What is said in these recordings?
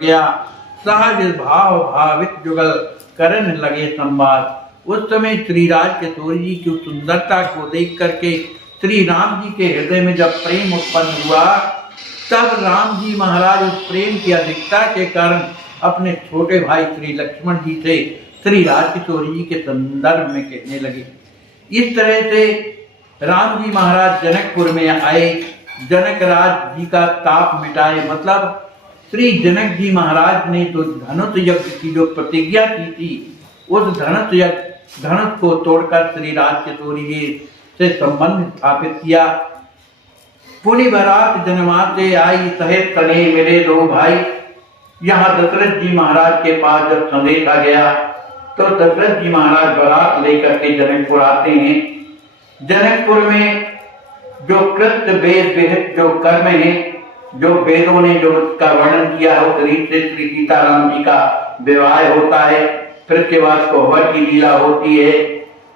गया। सहज भाव भावित जुगल करने लगे संवाद। उस समय श्रीराज किशोर जी की सुंदरता को देख करके श्री राम जी के हृदय में जब प्रेम उत्पन्न हुआ, तब राम जी महाराज उस प्रेम की अधिकता के कारण अपने छोटे भाई श्री लक्ष्मण जी से श्री राज किशोर जी के संदर्भ में कहने लगे। इस तरह से राम जी महाराज जनकपुर में आए, जनक राज जी का ताप मिटाए। मतलब श्री जनक जी महाराज ने तो धनुष यज्ञ की जो प्रतिज्ञा की थी, उस धनुष को तोड़कर श्री राज किशोर जी से संबंध स्थापित किया। पुनि बरात जनवा से आई, सहित तने मेरे दो भाई। यहाँ दशरथ जी महाराज के पास जब संदेश आ गया, तो दशरथ जी महाराज बरात लेकर के जनकपुर आते हैं। जनकपुर में जो कृत्य वेद विहित जो कर्म है, जो वेदों ने जो उसका वर्णन किया है, उस रीत से श्री सीताराम जी का विवाह होता है। फिर के बाद कोहबर की लीला होती है,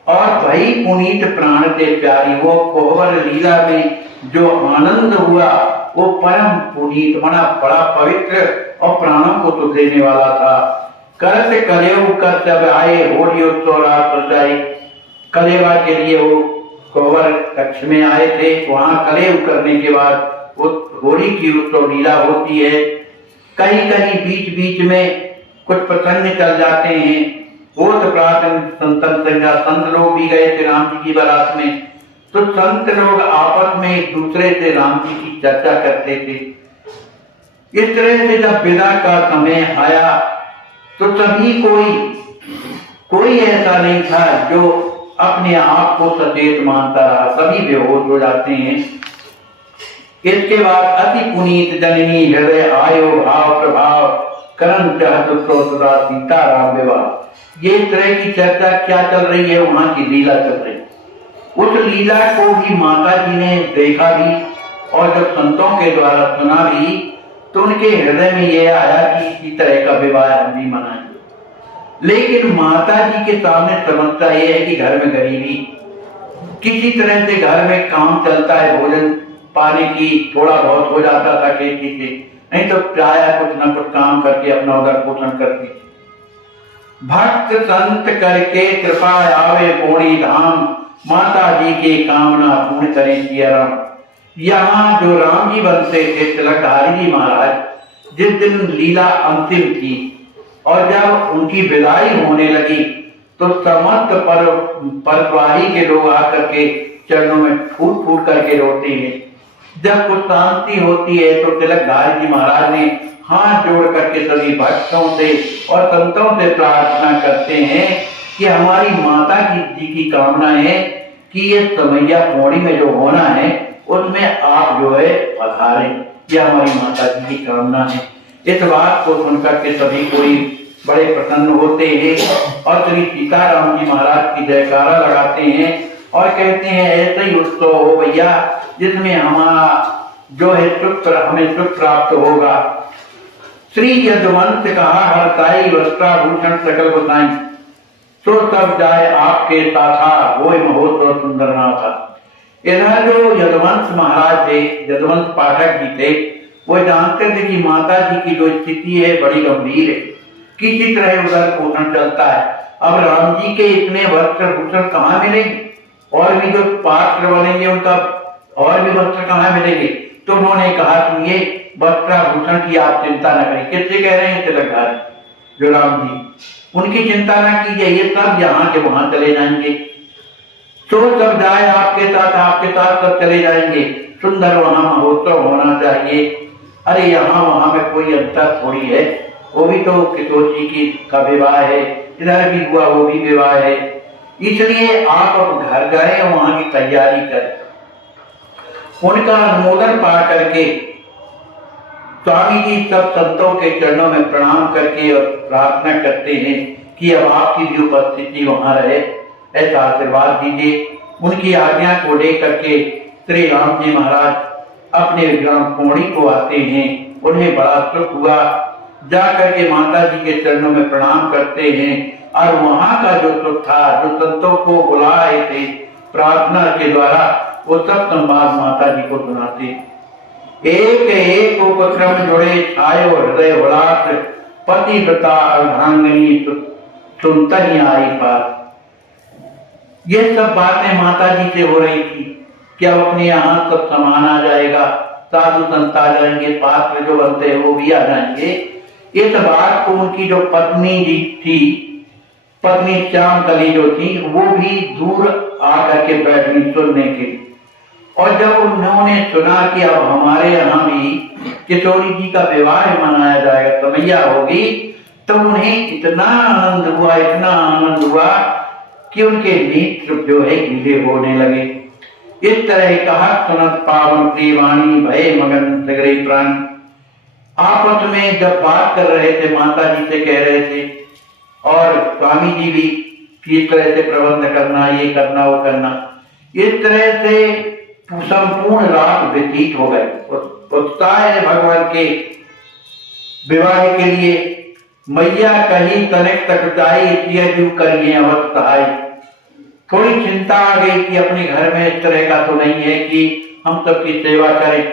और भाई पुनीत प्राण से प्यारी, वो कोहबर लीला में जो आनंद हुआ वो परम पुनीत मना, बड़ा पवित्र और प्राणों को तो देने वाला था। करत कलेव कर जब आए, होली उत्सव रात रचाई। कलेवा के लिए वो कोहबर कक्ष में आए थे। वहां कलेव करने के बाद होली की उत्सव लीला होती है। कहीं कहीं बीच बीच में कुछ प्रसंग चल जाते हैं। वो तो प्रातन संतन संज्ञा, संत लोग भी गए थे राम जी की बारात में, तो संत लोग आपस में एक दूसरे से राम जी की चर्चा करते थे। इस तरह से जब विदा का समय आया, तो सभी कोई ऐसा नहीं था जो अपने आप को सचेत मानता रहा, सभी बेहोश हो जाते हैं। इसके बाद अति पुनीत जननी हृदय आयो भाव प्रभाव, करम चाहता सीताराम विवाह। ये तरह की चर्चा क्या चल रही है, वहां की लीला चल रही है। उस लीला को भी माता जी ने देखा भी, और जब संतों के द्वारा सुना भी, तो उनके हृदय में यह आया कि इसी तरह का विवाह हम भी मनाएंगे। लेकिन माता जी के सामने समस्या यह है कि घर में गरीबी, किसी तरह से घर में काम चलता है, भोजन पानी की थोड़ा बहुत हो जाता था खेती से, नहीं तो प्राय कुछ न कुछ काम करके अपना उदर पोषण करती। भक्त संत करके कृपा आवे पौड़ी धाम, माता जी के कामना पूर्ण करें सिया राम। यहाँ जो राम जी बनते थे तिलकधारी जी महाराज, जिस दिन लीला अंतिम थी और जब उनकी विदाई होने लगी, तो समस्त परवाही के लोग आकर के चरणों में फूट फूट करके रोते हैं। जब कुछ शांति होती है, तो तिलकधारी जी महाराज ने हाथ जोड़ करके सभी भक्तों से और संतों से प्रार्थना करते हैं कि हमारी माता जी की कामना है कि ये समैया पौड़ी में जो होना है उसमें आप जो है पधारें, यह हमारी माता जी की कामना है। इस बात को सुनकर के सभी कोई बड़े प्रसन्न होते हैं और श्री सीताराम जी महाराज की जयकारा लगाते हैं और कहते हैं ऐसा ही उत्सव हो भैया जिसमें हमारा जो है हमें सुख प्राप्त होगा। श्री यदुवंश कहा हरताई वस्त्राभूषण सकल बताई, तो सब जाए आपके साथा, वो महोत्सव सुंदर ना था। इधर जो यदुवंश महाराज थे, यदुवंश पाठक जी थे, वो जानते थे कि माता जी की जो स्थिति है बड़ी गंभीर है, किसी तरह उधर पोषण चलता है। अब राम जी के इतने वस्त्र भूषण कहाँ मिलेंगे, और भी जो पात्र बनेंगे उनका और भी वस्त्र कहाँ मिलेंगे। तो उन्होंने कहा कि ये वस्त्राभूषण की आप चिंता न करें। किससे कह रहे हैं? तिलकधारी जो राम जी, उनकी चिंता न कीजिए, ये सब यहाँ के वहां चले जाएंगे। तो सब जाए आपके साथ सब चले जाएंगे। सुंदर वहां महोत्सव होना चाहिए। अरे यहाँ वहां में कोई अंतर थोड़ी है, वो भी तो किशोर जी की का विवाह है, इधर भी हुआ वो भी विवाह है, इसलिए आप अब घर जाए और वहां की तैयारी करें। उनका अनुमोदन पा करके स्वामी जी सब संतों के चरणों में प्रणाम करके और प्रार्थना करते हैं कि अब आपकी भी उपस्थिति वहां रहे, ऐसा आशीर्वाद दीजिए। उनकी आज्ञा को लेकर के श्री राम जी महाराज अपने ग्राम पौड़ी को आते हैं। उन्हें बड़ा सुख हुआ, जाकर के माता जी के चरणों में प्रणाम करते हैं और वहां का जो सुख था, जो संतों को बुलाए थे प्रार्थना के द्वारा, वो सब संवाद माता जी को सुनाते। एक एक उपक्रम जुड़े छायो हृदय उलास, पतिव्रता अर्धांगिनी सुनता ही आई पास। ये सब बातें माता जी से हो रही थी कि अब अपने यहाँ सब सामान आ जाएगा, साधु संत आ जाएंगे, पात्र जो बनते हैं वो भी आ जाएंगे। इस बात को उनकी जो पत्नी जी थी, पत्नी श्याम कली जो थी, वो भी दूर आकर के बैठी सुनने के लिए। और जब उन्होंने सुना कि अब हमारे यहाँ भी किशोरी जी का विवाह मनाया जाएगा, तमैया होगी, तो उन्हें इतना आनंद हुआ, इतना आनंद हुआ कि उनके नेत्र जो है गीले होने लगे। इस तरह कहा सुनत पावन प्रियवाणी भय मगन सगरे प्राण। आपस में जब बात कर रहे थे, माता जी से कह रहे थे और स्वामी जी भी किस तरह से प्रबंध करना, ये करना वो करना, इस तरह से संपूर्ण रात व्यतीत हो गए। उत्साह है भगवान के विवाह के लिए। मैया कहीं तनिक तक जाई जीव करिए अवध सहाय। थोड़ी चिंता आ गई कि अपने घर में इस तरह का तो नहीं है कि हम सबकी सेवा करें।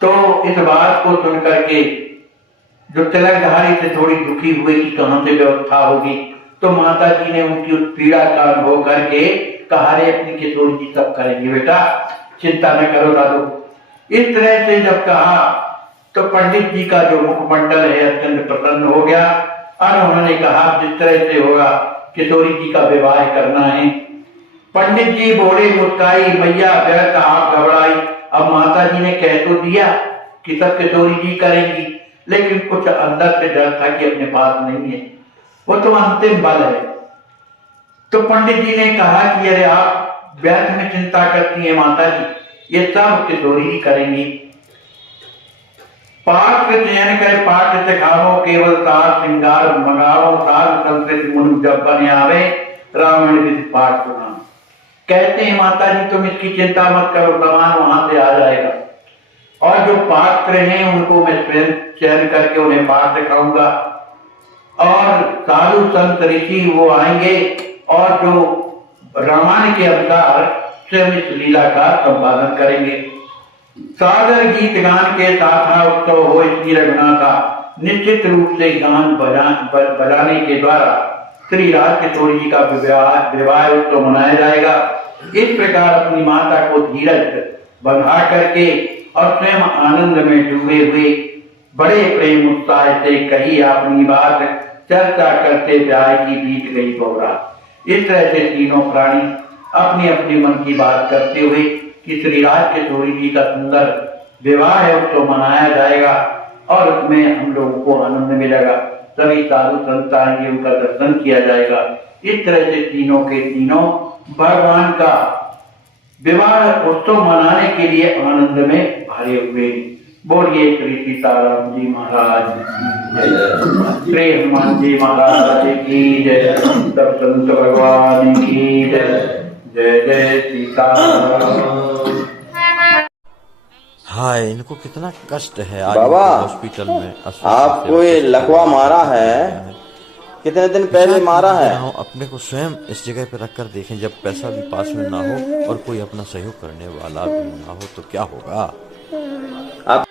तो इस बात को सुन करके जो तिलकधारी से थोड़ी दुखी हुए कि कहां से व्यवस्था होगी, तो माता जी ने उनकी उस पीड़ा का अनुभव करके कहा, रे अपनी किशोर जी सब करेंगे बेटा, चिंता न करो दादू। इस तरह से जब कहा तो पंडित जी का जो मुखमंडल है अत्यंत प्रसन्न हो गया और उन्होंने कहा जिस तरह से होगा किशोरी जी का विवाह करना है। पंडित जी बोले, मुस्काई मैया व्यर्थ आप घबराई। अब माता जी ने कह तो दिया कि सब किशोरी जी करेंगी, लेकिन कुछ अंदर से डर था कि अपने पास नहीं है, वो तो अंतिम बल है। तो पंडित जी ने कहा कि अरे आप व्यर्थ में चिंता करती है माता जी, ये सब किशोरी जी करेंगी। पात्र चयन करे पाठ सिखाओ, केवल सार श्रृंगार मंगाओ, सार संस्कृत मुनि जब बने आवे, रावण विधि पाठ सुना। कहते हैं माता जी तुम इसकी चिंता मत करो, सामान वहां से आ जाएगा, और जो पात्र हैं उनको मैं स्वयं चयन करके उन्हें पाठ सिखाऊंगा, और साधु संत ऋषि वो आएंगे और जो रामायण के अनुसार स्वयं इस लीला का संपादन करेंगे। सादर गीत गान के साथ उत्सव हो इसकी रघुनाथा, निश्चित रूप से गान बजाने के द्वारा श्री राज किशोरी जी का विवाह उत्सव मनाया जाएगा। इस प्रकार अपनी माता को धीरज बंधा करके और स्वयं आनंद में डूबे हुए बड़े प्रेम उत्साह से कही अपनी बात, चर्चा करते प्यार की बीत गई बहुरा। इस तरह से तीनों प्राणी अपनी अपनी मन की बात करते हुए कि श्री राज किशोरी जी का सुंदर विवाह उत्सव मनाया जाएगा और उसमें हम लोगों को आनंद मिलेगा, सभी साधु संत आएंगे, उनका दर्शन किया जाएगा। इस तरह से तीनों के तीनों भगवान का विवाह उत्सव मनाने के लिए आनंद में भरे हुए। बोलिए श्री सीताराम जी महाराज की जय, श्री हनुमान जी महाराज की जय, सब संत भगवान की जय। जय जय सीताराम। हाय, इनको कितना कष्ट है आज बाबा, हॉस्पिटल में। आपको ये लकवा मारा है, कितने दिन पहले मारा है? अपने को स्वयं इस जगह पे रख कर देखें, जब पैसा भी पास में ना हो और कोई अपना सहयोग करने वाला भी ना हो तो क्या होगा। आप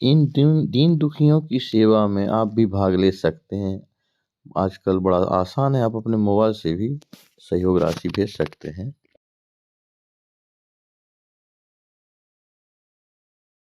इन दीन दुखियों की सेवा में आप भी भाग ले सकते हैं। आजकल बड़ा आसान है, आप अपने मोबाइल से भी सहयोग राशि भेज सकते हैं।